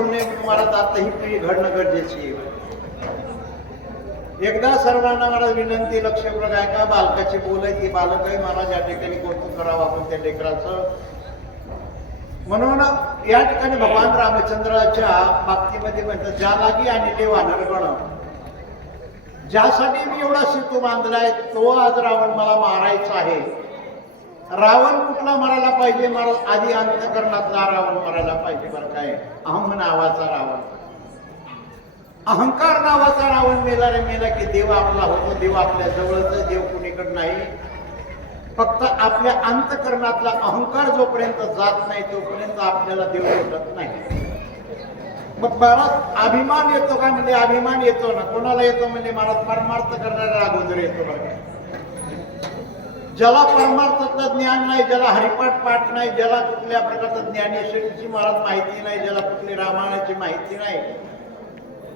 करू नये म्हणून मला आता ही पिढी घडणं गरजेची आहे. एकदा सर्वांना मला विनंती, लक्षपूर्वक ऐका. बालकाची बोल आहे, ती बालकही मला ज्या ठिकाणी कौतुक करावं आपण त्या लेकराचं. म्हणून या ठिकाणी भगवान रामचंद्राच्या बाबतीमध्ये म्हणतात, ज्या लागी आणले वानरगण, ज्यासाठी मी एवढा सेतू बांधलाय तो आज रावण मला मारायचा आहे. रावण कुठला मरायला पाहिजे? आधी अंतःकरणातला रावण मरायला पाहिजे. बरं काय, अहम नावाचा रावण, अहंकार नावाचा रावण मेला रे मेला की देव आपला होतो. देव आपल्या जवळच, देव कुणीकडे नाही. फक्त आपल्या अंतःकरणातला अहंकार जोपर्यंत जात नाही तोपर्यंत आपल्याला देव भेटत नाही. मग महाराज अभिमान येतो का? म्हणजे अभिमान येतो ना. कोणाला येतो म्हणजे महाराज परमार्थ करणाऱ्या अगोदर येतो. बरं, ज्याला परमार्थातलं ज्ञान नाही, ज्याला हरिपाठ पाठ नाही, ज्याला कुठल्या प्रकारचं ज्ञानेश्वरीची महाराज माहिती नाही, ज्याला कुठली रामायणाची माहिती नाही,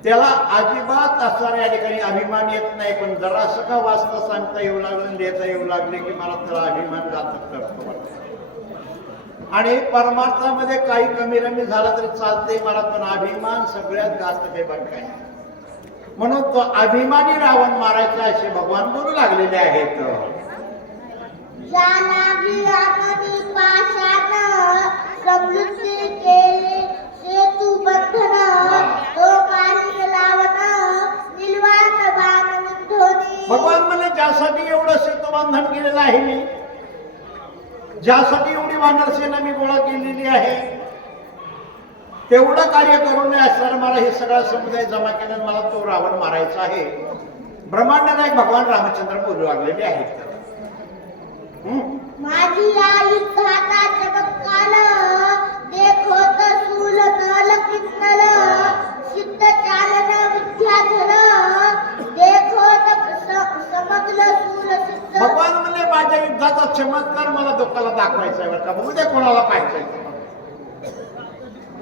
त्याला अजिबात असणाऱ्या या ठिकाणी अभिमान येत नाही. पण जरासं का वाचता सांगता येऊ लागलं, लिहिता येऊ लागले की मला त्याला अभिमान घातक करतो. आणि परमार्थामध्ये काही कमी रमी झाला तरी चालते मला, पण अभिमान सगळ्यात घातक आहे. बरं काय, म्हणून तो अभिमानी रावण मारायचा असे भगवान बोलू लागलेले आहेत. भगवान म्हणे, ज्यासाठी एवढं सेतू बांधन केलेलं आहे मी, ज्यासाठी एवढी वानरसेना मी गोळा केलेली आहे, तेवढं कार्य करू नये सर मला हे सगळा समुदाय जमा केला, मला तो रावण मारायचा आहे. ब्रह्मांड नायक भगवान रामचंद्र बोलू लागलेले आहेत. माझी आई धाता चमत्कार देखो तो सूल नल कित्नल सिद्ध चालन विद्याधर देखो तो समजलं सूल सिद्ध. भगवान म्हणले, माझ्या युद्धाचा चमत्कार मला लोकांना दाखवायचा आहे. बरं का, बघू दे कोणाला पाहायचंय.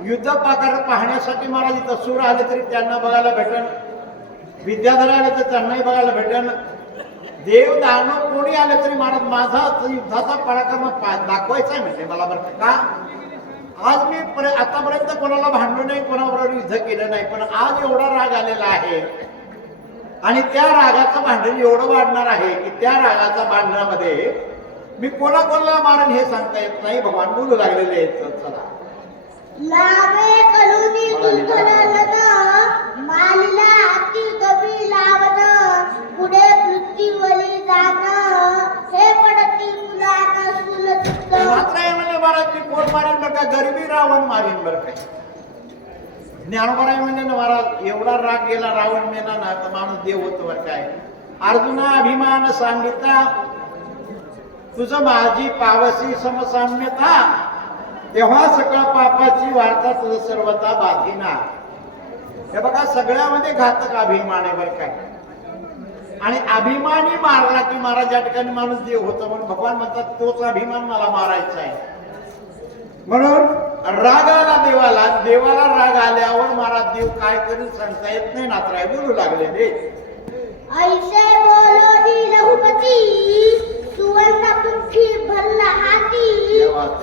युद्ध पाहण्यासाठी महाराज इथं सूर आले तरी त्यांना बघायला भेटन, विद्याधर आले तर त्यांनाही बघायला भेटन, देव दानव कोणी आले तरी महाराज माझा युद्धाचा पराक्रम दाखवायचा आहे म्हणजे मला. बरं का, आज मी आतापर्यंत कोणाला भांडलो नाही, कोणाबरोबर युद्ध केलं नाही, पण आज एवढा राग आलेला आहे आणि त्या रागाचं भांडण एवढं वाढणार आहे की त्या रागाच्या भांडणामध्ये मी कोणाकोणाला मारण हे सांगता येत नाही. भगवान बोलू लागलेले आहेत. चला, लावे कलुनी दुधनलन मालिला अति गवी लावन पुढे पृथ्वीवरी जाण हे पडती मुलांना सुलचित. मात्र म्हणजे महाराज मी कोण मारीन बरं का? गरीबी रावण मारीन. बरं काय, ज्ञानोबराय म्हणजे ना महाराज एवढा राग गेला रावण मेला ना तर माणूस देव होतो. बरं काय, अर्जुना अभिमान सांगिता तुझं माझी पावसी समसाम्यता, तेव्हा सकळ पापाची वार्ता तुझं सर्वता बाधीना. हे बघा, सगळ्यामध्ये घातक अभिमान आहे. बरं काय, आणि अभिमानी मारला की महाराज या ठिकाणी माणूस देव होतो. म्हणून भगवान म्हणतात तोच अभिमान मला मारायचा आहे. म्हणून रागाला देवाला, देवाला राग आल्यावर महाराज देव काय करेल सांगता येत नाही. नात्राय बोलू लागले, ऐसे बोलोनी लहुपती सुवर्ण पुंखी भल्ला हाती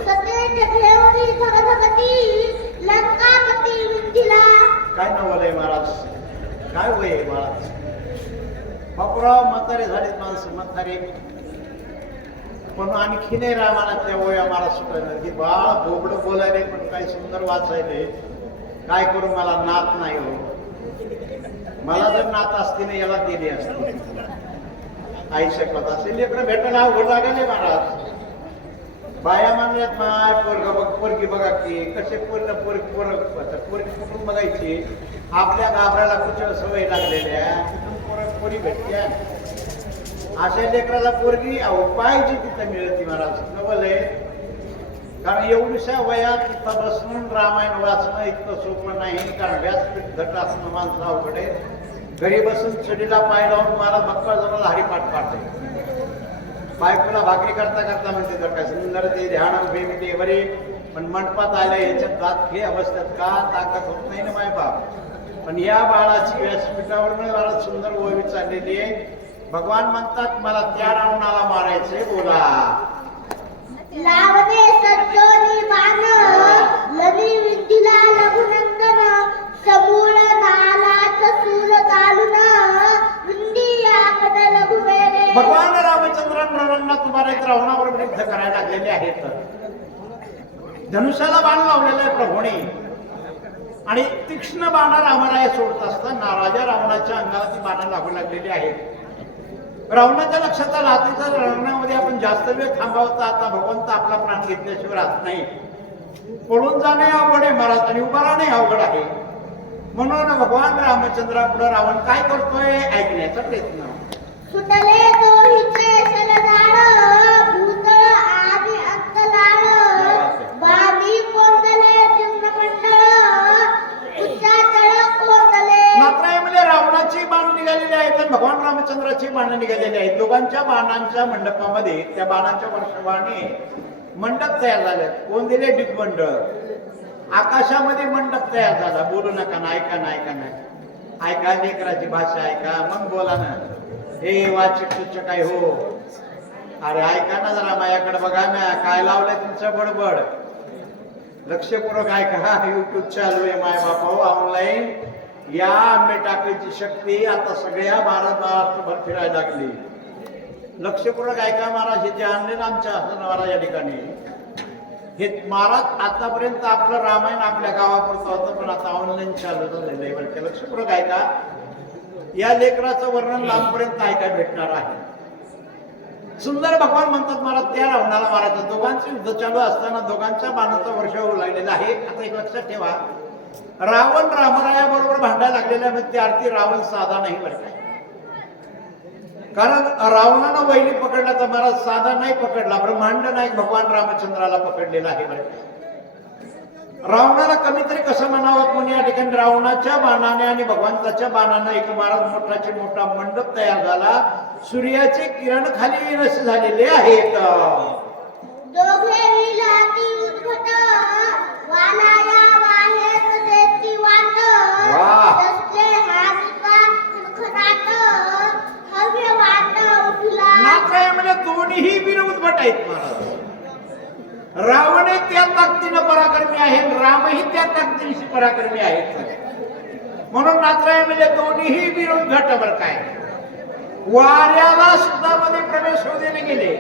सतेज घेऊनी धगधगती लंकापती विंधिला. काय नाव आहे महाराज, काय वय आहे महाराज? बापूराव म्हातारे झालेत माणसं, म्हातारे, पण आणखी नाही रामाला त्या वया मला सुटायला की बाळ बोबडं बोलायले पण काय सुंदर वाचायले. काय करू, मला नात नाही हो. मला जर नात असती ना याला दिली असती. आई शकत असेल लेकरं भेटायला अवघड लागले महाराज. बाया म्हणल्यात माय पोरग बघ, पोरगी बघा की कसे पोरग पोरगी कुठून बघायची. आपल्या घाबरायला कुठे सवय लागलेल्या पोरी भेटत्या. अशा लेकराला पोरगी पाहिजे तिथं मिळते महाराज. नवल आहे, कारण एवढ्या वयात तिथं बसून रामायण वाचणं इतकं सोपं नाही. कारण व्यासपीठ घट असणं माणसं अवघड आहे. घरी बसून चढीला पाय लावून मला भक्का जवळ हरिपाठ पाडते. बायकोला भाकरी करता करता म्हणते जर काय सुंदर ते ध्यान उभे बरे, पण मंडपात आल्या याच्यात जात घे अवस्थेत का ताकद होत नाही ना माय बाप. पण या बाळाची व्यासपीठावरनं मला सुंदर ओवी चाललेली आहे. भगवान म्हणतात मला त्या रावणाला मारायचंय. बोला, लावणे सज्जोनी बाण लवी विद्धिला लघुनंदन वानरांना तुम्हाला रावणाबरोबर युद्ध करायला लागलेले आहेत. धनुष्याला बाण लावलेला आहे प्रभूने आणि तीक्ष्ण बाण रामाला सोडत असताना राजा रावणाच्या अंगाला ती बाण लागू लागलेली आहेत. रावणाच्या लक्षात आलं आता रणामध्ये आपण जास्त वेळ थांबावता, आता भगवंत आपला प्राण घेतल्याशिवाय राहत नाही. पळून जाणे अवघड आहे महाराज आणि उभा राहणे अवघड आहे. म्हणून भगवान रामचंद्रा पुढे रावण काय करतोय ऐकण्याचा प्रयत्न. सुटले दोहीचे सरदार भूतळ आदी अंतलाळ बाणी कोंडले जिम्नमंडळ उच्चाचळ कोंडले. मात्र म्हणजे रावणाची बाण निघालेली आहेत आणि भगवान रामचंद्राची बाण निघालेली आहेत. दोघांच्या बाणांच्या मंडपामध्ये त्या बाणांच्या वर्षवाने मंडप तयार झाले. कोण दिले? दिग्मंडळ. आकाशामध्ये मंडप तयार झाला. बोलू नका ना, ऐका ना, ऐका ना, ऐका लेकराची भाषा ऐका मग बोला ना. हे वाचिक तुझं काय हो, अरे ऐका ना जरा माझ्याकडे बघा ना, काय लावलंय तुमचं बडबड. लक्षपूर्वक ऐका. युट्यूब चालू आहे माय बापा ऑनलाईन. या आंबे टाकायची शक्ती आता सगळ्या महाराष्ट्रभर फिरायला लागली. लक्षपूर्वक ऐका महाराज. हे जे आणले आमच्या महाराज या ठिकाणी हे महाराज आतापर्यंत आपलं रामायण आपल्या गावापुरतं होतं, पण आता ऑनलाईन चालू झालेलं आहे बरं. लक्षपूर्वक ऐका. या लेकराचं वर्णन लांबपर्यंत ऐकायला भेटणार आहे. सुंदर भगवान म्हणतात महाराज त्या रावणाला मारायचं. दोघांचे युद्ध चालू असताना दोघांच्या बाणाचा वर्ष होऊ लागलेला आहे. आता एक लक्षात ठेवा, रावण रामरायाबरोबर भांडायला लागलेल्या विद्यार्थी रावण साधा नाही बरं काय. कारण रावणानं वैली पकडला तर महाराज साधा नाही पकडला. ब्रह्मांड नायक भगवान रामचंद्राला पकडलेला आहे बरं. रावणाला कमीतरी कसं म्हणावं म्हणून या ठिकाणी रावणाच्या बाणाने आणि भगवंताच्या बाणाने एक महाराज मोठाचे मोठा मंडप तयार झाला. सूर्याचे किरण खाली नसे झालेले आहेत. दोघे विलाती उद्भट वालाया बाहेर देती वाट तसले हानिका खनखनाट हवे वाट उठला. मात्र म्हणजे दोन्ही वीर उद्भट आहेत महाराज. रावण त्या ताकदीनं पराक्रमी आहे, रामही त्या ताकदीशी पराक्रमी आहेत. म्हणून नात्राय म्हणजे दोन्ही वीर उद्भट बरं काय. वाऱ्याला सुद्धा मध्ये प्रवेश होऊ देणे गेले.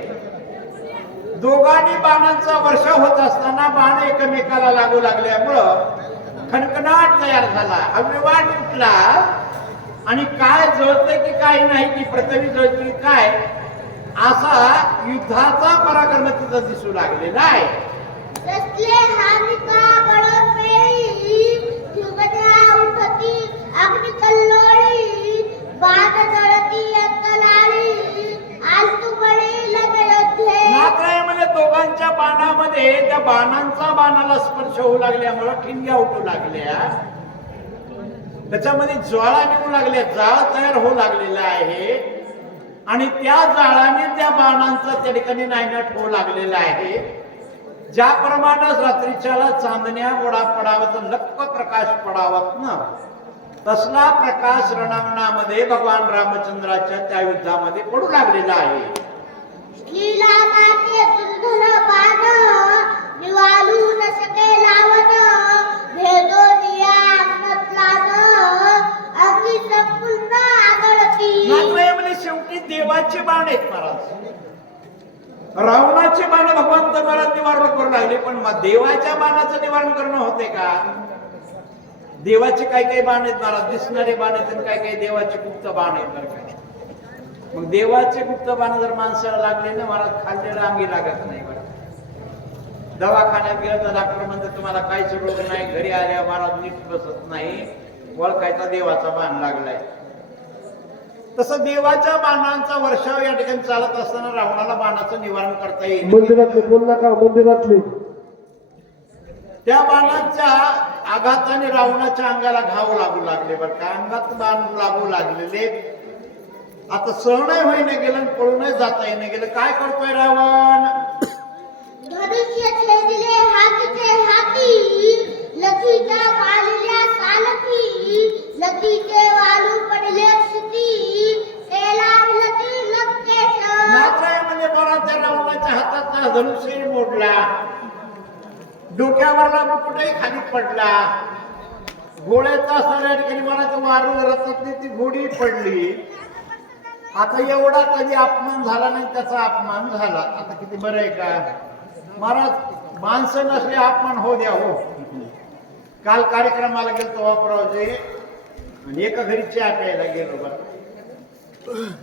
दोघांनी बाणांचा वर्षा होत असताना बाण एकमेकाला लागू लागल्यामुळं खणखणाट तयार झाला, अग्निवाट उठला आणि काय जळतंय की काय नाही, की पृथ्वी जळते काय असा युद्धाचा पराक्रम तिथं दिसू लागलेला आहे. तसले हानिका बळपेळी जुगड्या उठती अग्नि कल्लोळी बाण जळती अंतलाळी आलतू बळी लगयोध्ये. मात्र म्हणजे दोघांच्या बाणामध्ये त्या बाणांचा बाणाला स्पर्श होऊ लागल्यामुळं ठिणग्या उठू लागल्या. त्याच्यामध्ये ज्वाळा निघू लागल्या, जाळ तयार होऊ लागलेला आहे आणि त्या जाळाने त्या बाणांचा त्या ठिकाणी नायनाट होऊ लागलेला आहे. ज्याप्रमाणे रात्रीच्याला चांदण्या गोडा पडावत लक्क प्रकाश पडावत न तसला प्रकाश रणांगणामध्ये भगवान रामचंद्राच्या त्या युद्धामध्ये पडू लागलेला आहे. लीला माते दुर्धर बाण निवालू न सके लावन भेदो निया अग्नत्लान अग्नि संपूर्ण आगळती. मात्र म्हणजे शेवटी देवाचे बाण आहेत महाराज. रावणाचे बाण भगवंत महाराज निवारण करू लागले, पण देवाच्या बाणाचं निवारण करणं होते का? देवाचे काही काही बाण आहेत महाराज, दिसणारे बाण आहेत आणि काही काही देवाचे गुप्त बाण आहेत बरं का. मग देवाचे गुप्त बाण जर माणसाला लागले ना महाराज, खाल्लेलं अंगी लागत नाही बरं. दवाखान्यात गेलं तर डॉक्टर म्हणतात तुम्हाला काहीच रोग नाही, घरी आल्या महाराज नीट बसत नाही, ओळखायचा देवाचा बाण लागलाय. तसं देवाच्या बाणांचा वर्षाव या ठिकाणी चालत असताना रावणाला बाणाचं निवारण करता येईल. मंदिरातले बोल नका, मंदिरातले त्या बाणाच्या आघाताने रावणाच्या अंगाला घाव लागू लागले बरं का. अंगात बाण लागू लागलेले. आता सहनही होईने गेलं, पळूनही जाता येईने गेलं. काय करतोय रावण? धनुष्य छेदिले हातीचे हाती लखीच्या पालिल्या सालखी लखीचे वालू पडले क्षिती तेला विलती लंकेश. मात्र म्हणजे त्या रावणाच्या हाताचा धनुष्य मोडला, डोक्यावरला मुकुटही खाली पडला, गोळ्याचा असणाऱ्या ठिकाणी मला वारू रथातली ती घोडी पडली आता एवढा कधी अपमान झाला नाही, त्याचा अपमान झाला. आता किती बरं आहे का महाराज, माणसं नसले अपमान हो द्या हो. काल कार्यक्रमाला गेलो वापरावचे आणि एका घरी चहा प्यायला गेलो. बरं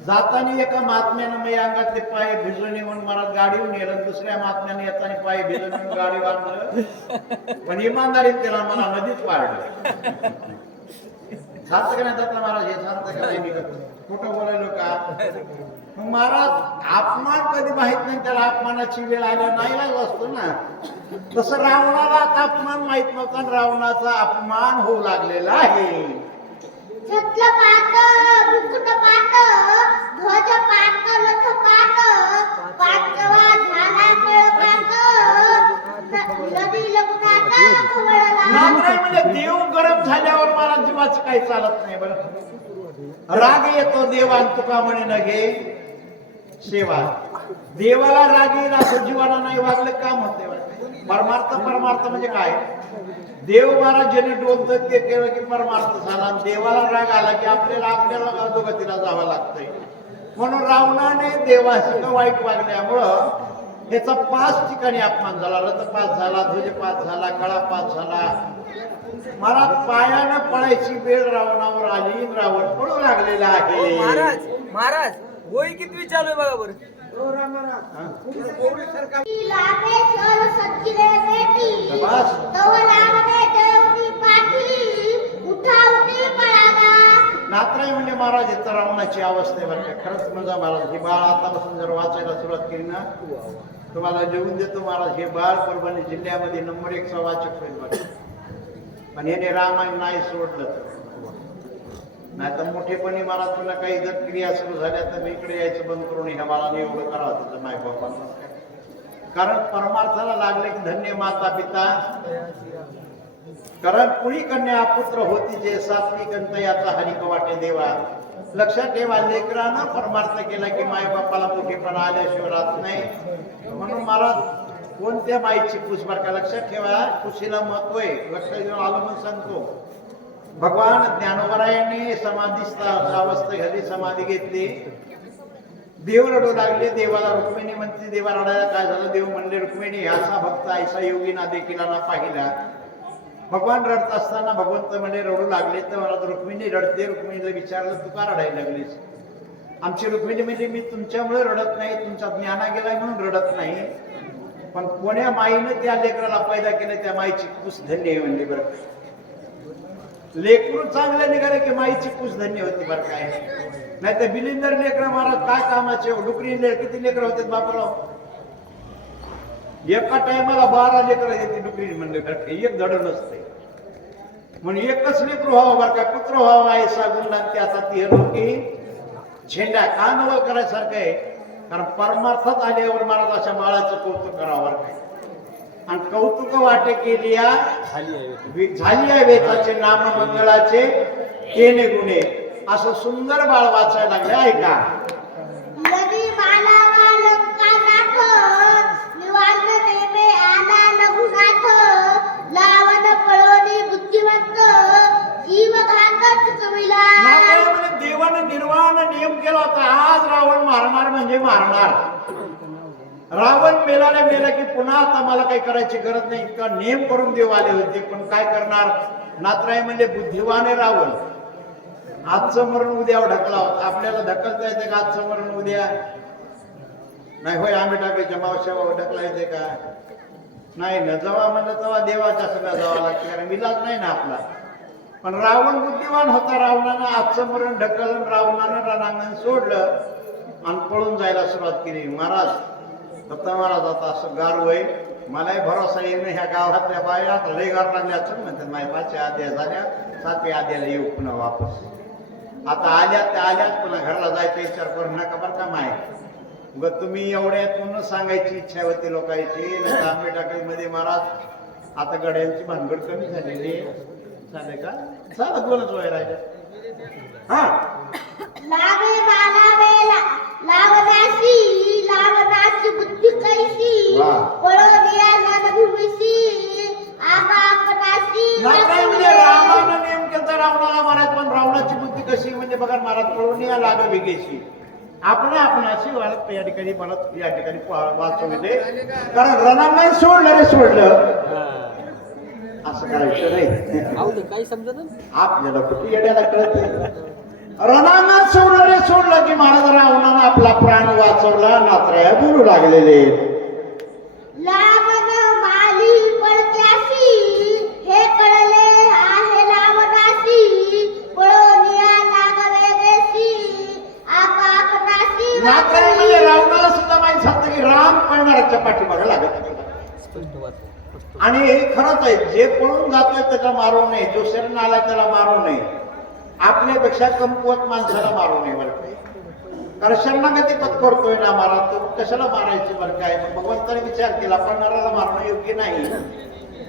जाताना एका महात्म्यानं मी अंगातले पाय भिजून येऊन मला गाडीवर नेलं, दुसऱ्या महात्म्याने येताना पाय भिजून येऊन गाडी वाढलं, पण इमानदारीत त्याला मला नदीच वाढलं. शांत का नाही जाता महाराज, हे शांत का नाही निघत, कुठं बोलायलो का. मग महाराज अपमान कधी माहित नाही, त्याला अपमानाची वेळ आल्या नाहीलाच असतो ना. तसं रावणाला आता अपमान माहित नव्हता, रावणाचा अपमान होऊ लागलेला आहे. छत्र पाट, मुकुट पाट, ध्वज पाट, लथ पाट, पाचवा झाला कळपाट, नदी लग्नात खवळला. नाही म्हणजे देव गरम झाल्यावर मला जीवाचं काही चालत नाही. बरं राग येतो देवा, तुका म्हणे न घे सेवा. देवाला राग येईल असं जीवाला नाही वागलं काम होते. परमार्थ, परमार्थ म्हणजे काय, देव महाराज ज्याने डोलतं ते केलं की परमार्थ झाला. देवाला राग आला की आपल्याला अधोगतीला जावं लागतंय. म्हणून रावणाने देवासंग वाईट वागल्यामुळं त्याचा 5 ठिकाणी अपमान झाला. रथ पास झाला, ध्वज पास झाला, कळा पास झाला. मला पायानं पळायची वेळ रावणावर आली, रावण पळू लागलेला आहे. महाराज महाराज वय किती चालू आहे बघा बरं. लाभेश्वर सच्चिदे बेटी, बस. तव लावणे देवनी पाठी, उठा उठी पळाला. नात्राई म्हणजे महाराज इथं रावणाची अवस्था आहे. बरं का खरंच मजा महाराज. हे बाळ आतापासून जर वाचायला सुरुवात केली ना, तुम्हाला लिहून देतो महाराज. हे बाळ परभणी जिल्ह्यामध्ये नंबर 1 चा वाचक होईल. बरं पण याने रामायण नाही सोडलं तर नाही तर मोठेपणी मला तुला काही जर क्रिया सुरू झाल्या तर मी इकडे यायचं बंद करून ह्या बाळाने एवढं करावं तुझं माय बापाला. कारण परमार्थाला लागले की धन्य माता पिता, कारण कुणी कन्या पुत्र होती जे सात्विक अंत याचा हरिक वाटे देवा. लक्षात ठेवा, लेकरानं परमार्थ केला की माय बापाला मोठेपणा आल्याशिवाय राहत नाही. म्हणून महाराज कोणत्या माईची कुस बरं का लक्षात ठेवा, कुशीला महत्व आहे. लक्षात घेऊन आलो म्हणून सांगतो. भगवान ज्ञानोबरायांनी समाधीस्थ अवस्था घाली, समाधी घेतली. देव रडू लागले. देवाला रुक्मिणी म्हणते, देवा रडायला काय झालं. देव म्हणले, रुक्मिणी असा भक्त ऐसा योगी ना देखील ना पाहिला. भगवान रडत असताना भगवंत म्हणजे रडू लागले. तर मला रुक्मिणी रडते. रुक्मिणीला विचारलं, तू का रडायला लागलीस. आमची रुक्मिणी म्हणजे मी तुमच्यामुळे रडत नाही, तुमचा ज्ञाना गेलाय म्हणून रडत नाही, पण कोण्या माईनं त्या लेकराला पैदा केलं त्या माईची कुस धन्य आहे म्हणली. बरं लेकरू चांगले निघाले की माईची कुस धन्य होती. बरं काय नाही तर बिलिंदर लेकर महाराज काय कामाचे. डुकरी किती लेकर होते बापराव, एका टायमाला 12 लेकर येते डुकरी म्हणले. एक धड नसते म्हणून एकच लेकर व्हावं. बरं काय पुत्र व्हावा ऐसा गुण त्याचा ती लोकी झेंडा का नवल करायसारखं आहे. कारण परमार्थात आल्यावर महाराज अशा बाळाचं कौतुक करावं. बरं काय आणि कौतुक वाटे केली झाली आहे वेताचे नाम मंगळाचे केने गुणे. असं सुंदर बाळ वाचायला लागले. ऐका, लगी मालावा लंका नाथ, निवांत नेमे आला लघुनाथ, लावन पळोनी बुद्धिवंत, जीव घातक चविला. देवानं निर्वाण नियम केला होता. आज रावण मारणार म्हणजे मारणार. रावण मेलाने मेला की पुन्हा आता मला काही करायची गरज नाही, इतका नियम करून देव आले होते. पण काय करणार. नात्राई म्हणजे बुद्धिवान आहे रावण. आजचं मरण उद्या ढकला होता. आपल्याला ढकलता येते का आजचं मरण उद्या नाही. होय आम्ही टाकायच्या मावश्या ढकला येते का नाही ना. जेव्हा म्हणलं तेव्हा देवाच्या सगळ्या जावं लागते, कारण विलाज नाही ना आपला. पण रावण बुद्धिवान होता. रावणानं आजचं मरण ढकलून रावणानं रणांगण सोडलं आणि पळून जायला सुरुवात केली. महाराज दत्ता महाराज आता असं गार होय, मलाही भरोसा येईल ह्या गावातल्या बाया लय गार लागल्या असं म्हणतात. माझ्या 5 आद्या झाल्या, 7व्या आद्याला येऊ पुन्हा वापस. आता आल्यात त्या आल्यात पुन्हा घरला जायचा विचार करू नका बरं का माय. ग तुम्ही एवढ्यात म्हणून सांगायची इच्छा होती लोकांची. आंबे टाकळीमध्ये महाराज आता गड्यांची भानगड कमी झालेली झाले का. चला 2च वय राहिल्या. हा लावे मालावेला लावनाशी, लावनाची बुद्धी कैसी, पळोनिया रणभूमीशी, आबा आपणाशी. म्हणजे रामानं नेम केला रावणाला मारायचं, पण रावणाची बुद्धी कशी म्हणजे बघा महाराज पळोनिया लाग वेगेशी. आपणाशी वाढत या ठिकाणी मला या ठिकाणी वाचवले. कारण रणांगण सोडलं रे सोडलं असं करायचं नाही. काही समजत आपल्याला कुठे येण्याला कळत नाही. रणांगण सोडलं रे सोडलं की महाराज रावणानं आपला प्राण वाचवला. नात्र्या बोलू लागलेले लावन माली पडत्यासी हे कळले आहे लावनासी पळोनिया लागवे बेसी आपापनासी नात्र्या म्हणजे रावणाला सुद्धा माहित झालं की राम पळणाऱ्याच्या पाठीमागे लागत नाही. आणि हे खरंच आहे, जे पळून जातोय त्याला मारू नये, जो शरण आला त्याला मारू नये, आपल्यापेक्षा कमकुवत माणसाला मारू नये. बरं काय, कारण शरणागती पत्करतोय ना महाराज, तो कशाला मारायचे बरं काय. मग भगवंताने विचार केला पळणाऱ्याला मारणं योग्य नाही,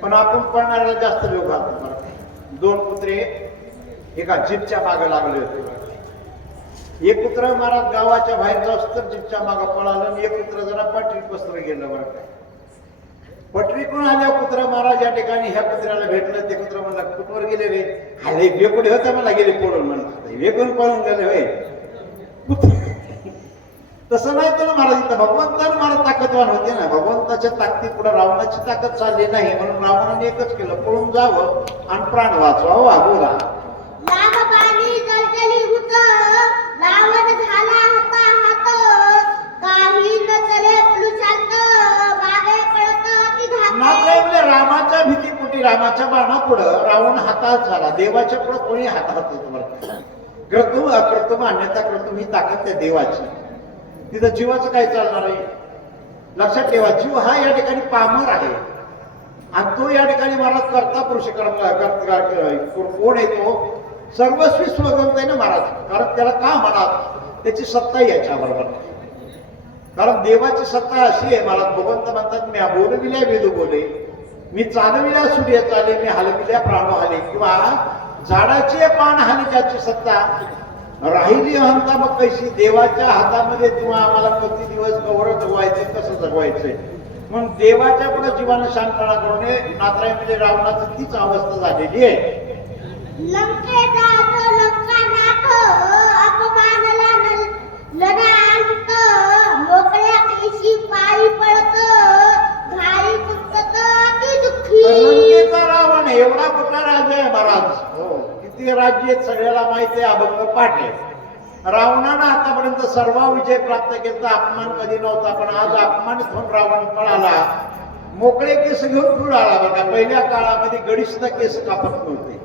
पण आपण पळणाऱ्याला जास्त लोक घालतो. बरं काय, दोन कुत्रे एका जीपच्या मागे लागले होते. बरं काय, एक कुत्र महाराज गावाच्या बाहेर जास्त तर जीपच्या मागे पळालं आणि एक कुत्र जरा पाठी पसरं गेलं. बरं काय, पटरीकडून आल्या कुत्रा महाराज या ठिकाणी ह्या कुत्र्याला भेटलं. ते कुत्रा म्हणला कुठवर गेले रे. अरे वेकुडे होता मला गेले पळून. म्हणला वेकून पळून गेले होय. तसं नाही तर महाराज इथं भगवंतानं मला ताकदवान होते ना. भगवंताच्या ताकदी पुढे रावणाची ताकद चालली नाही, म्हणून रावणाने एकच केलं, पळून जावं आणि प्राण वाचवावा. बोला लाभपाणी जलजली हुत लावण झाला होता हात काही न चले प्लुचात मागे पळत ती नात्रे धाके म्हणजे रामाच्या भीतीपोटी रामाच्या बाणापुढं रावण हातात झाला. देवाच्या पुढे कोणी हातात होतं. बरं कर्तुम अकर्तुम अन्यथा कर्तुम ही ताकद त्या देवाची. तिथं जीवाचं काय चालणार आहे. लक्षात ठेवा, जीव हा या ठिकाणी पामर आहे आणि तो या ठिकाणी महाराज करता पुरुष कोण आहे तो सर्वस्वी स्वतंत्र आहे ना महाराज. कारण त्याला का म्हणत, त्याची सत्ता याच्याबरोबर. कारण देवाची सत्ता अशी आहे महाराज, भगवंत म्हणतात मी बोलविल्या वेदू बोले, मी चालविल्या सूर्य चाले, मी हलविल्या प्राण हाले. किंवा झाडाची पान हानी ज्याची सत्ता राहिली अहंता मग कशी. देवाच्या हातामध्ये किंवा आम्हाला प्रति दिवस गौरव जगवायचं कसं जगवायचंय. म्हणून देवाच्या पुढे जीवानं शांतपणा करू नये. नात्राईमध्ये रावणाची तीच अवस्था झालेली आहे. लंकेचा तो लंकानाथ अपमानला लढांत मोकळ्या केशी पायी पळत घाई कुंतत ती दुःखी. लंकेचा रावण एवढा मोठा राजा आहे महाराज. हो, किती राज्य आहेत सगळ्याला माहिती आहे, अभंग पाठ आहे. रावणानं आतापर्यंत सर्व विजय प्राप्त केला, अपमान कधी नव्हता. पण आज अपमानित होऊन रावण पळाला, मोकळे केस घेऊन पुढे आला. बघा पहिल्या काळामध्ये गडी सुद्धा केस कापत नव्हते.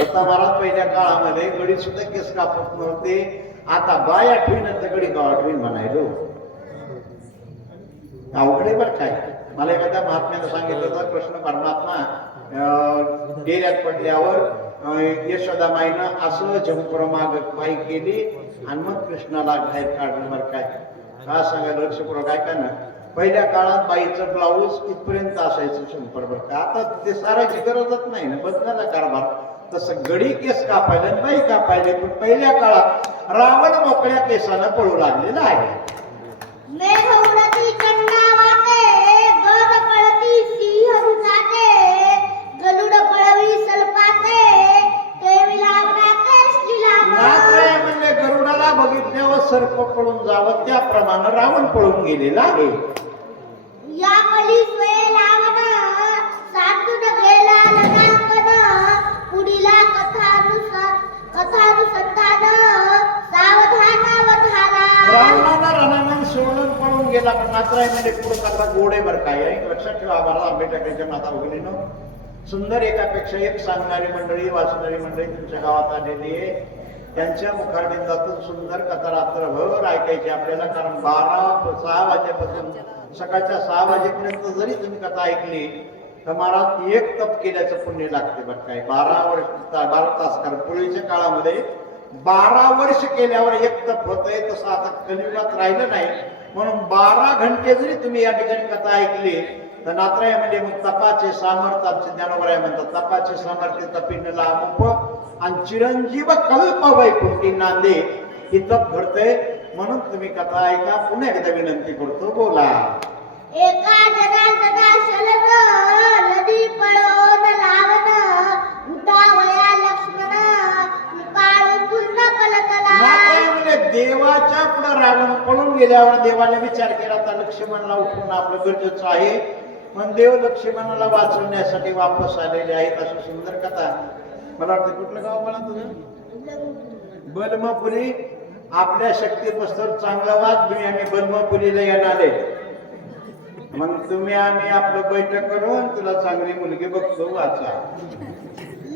आता महाराज पहिल्या काळामध्ये गडी सुद्धा केस कापत नव्हते. आता बाय आठवीन गडी गाव आठवीन म्हणायलो. अवघडे बरं काय. मला एखाद्या महात्म्यानं सांगितलं होतं, कृष्ण परमात्मा डेऱ्यात पडल्यावर यशोदामाईनं असं झंपुरमाग पायी केली आणि मग कृष्णाला बाहेर काढलं. बरं काय, का सांगायला लक्षपूर्वक ऐका ना. पहिल्या काळात बाईचं ब्लाऊज इथपर्यंत असायचं शंभर. बरं का, आता ते सारायची गरजच नाही ना, बदलायला कारभार. तसं गडी केस कापायला बाई कापायले. पण पहिल्या काळात रावण मोकळ्या केसानं पळू लागलेला आहे. मेघ उडती कन्ना वाटे गद पळती सिंह रुजाते गरुड पळवी सलपाते ते लावणाते नात्रे म्हणजे गरुडाला बघितल्यावर सर्प पळून जावं त्याप्रमाणे रावण पळून गेलेला आहे. या कली स्वये लावण सातून गेला लडांकन पुढीला कथानुसंधान सावधान वधाला. रावणाला रणांगण सोडून पळून गेला. पण नात्राईमध्ये पुढे करता गोडे बरं काय आहे. लक्षात ठेवा, आम्हाला आंबेडकरांच्या माता भगिनीनं सुंदर एकापेक्षा एक सांगणारी मंडळी वाचणारी मंडळी तुमच्या गावात आलेली आहे. त्यांच्या मुखारबिंदातून सुंदर कथा रात्रभर ऐकायची आपल्याला. कारण 6 वाजेपासून सकाळच्या 6 वाजेपर्यंत जरी तुम्ही कथा ऐकली तर महाराज एक तप केल्याचं पुण्य लागते. बरं काय, 12 तास. कारण पूर्वीच्या काळामध्ये 12 वर्ष केल्यावर एक तप होतंय. तसं आता कलियुगात राहिलं नाही. म्हणून 12 घंटे जरी तुम्ही या ठिकाणी कथा ऐकली तर नात्राईमध्ये मग तपाचे सामर्थ्य, आमचे ज्ञानोबराय म्हणतात, तपाचे सामर्थ्य तपिनला अमुप आणि चिरंजीव कल्प वैकुंठी नांदे ही तप घडतंय. म्हणून तुम्ही कथा ऐका. पुन्हा एकदा विनंती करतो, बोला. एका जनार्दना शलन नदी पळवून लावण उठावया लक्ष्मण कृपाळू पूर्ण कलकला. नात्राईमध्ये देवाच्या पुढे रावण पळून गेल्यावर देवाने विचार केला तर लक्ष्मणला उठवणं आपलं गरजेचं आहे. पण देव लक्ष्मणाला वाचवण्यासाठी वापस आलेले आहेत. अशी सुंदर कथा. मला वाटतं कुठलं गाव मला तुझं बलमपुरी. आपल्या शक्तीपस्तर चांगला वाद मी आम्ही बलमपुरीला येणारे. मग तुम्ही आम्ही आपलं बैठक करून तुला चांगली मुलगी बघतो वाचा.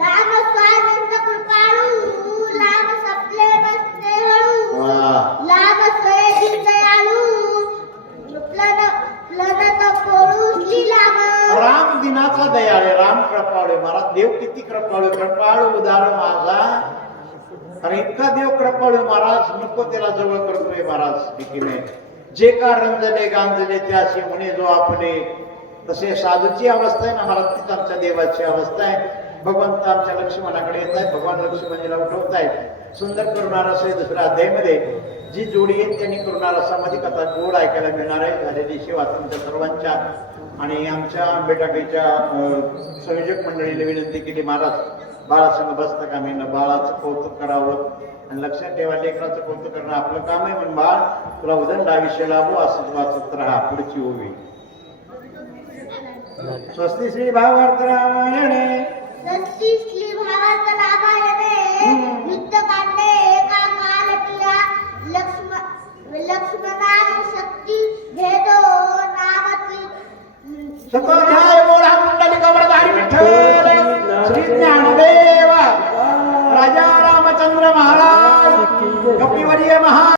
लाभ स्वानंद कृपाळू लाभ सपले बसते हळू लाभ स्वयं दयाळू प्लन पोळू लाभ. राम दिनाचा दयाळे राम कृपाळू. महाराज देव किती कृपाळू. कृपाळू उदार माझा. अरे इतका देव कृपाळू महाराज नको त्याला जवळ करतोय महाराज देखील. जे का रंजले गांजले त्याशी म्हणे जो आपले. तसे साधूची अवस्था आहे ना महाराज तीच आमच्या देवाची अवस्था आहे. भगवंत आमच्या लक्ष्मणाकडे येत आहेत. भगवान लक्ष्मणजीला उठवत आहेत. सुंदर करुणारस आहे दुसऱ्या अध्यायामध्ये जी जोडी आहे त्यांनी करुणारसामध्ये कथा गोड ऐकायला मिळणार आहे. झालेली सेवा तुमच्या सर्वांच्या आणि आमच्या आंबेटाकीच्या संयोजक मंडळीने विनंती केली महाराज बाळासंग बसता कामी न बाळाचं कौतुक करावं आणि लक्षात ठेवा लेकराचं कौतुक करणं आपलं काम आहे. म्हणून बाळ तुला उदंड आयुष्य लाभो असंच वाचत राहा पुढची ओवी. स्वस्ती श्री भावार्थ रामायणे सृष्टी श्री भावार्थ रामायणे युद्धकांडे एका कालटिया लक्ष्मणाने शक्ती भेदो नामती शतोध्याय मोळा कुंडली कमरधारी विठ्ठल श्री ज्ञानदेव राजा रामचंद्र महाराज कपिवर्य महा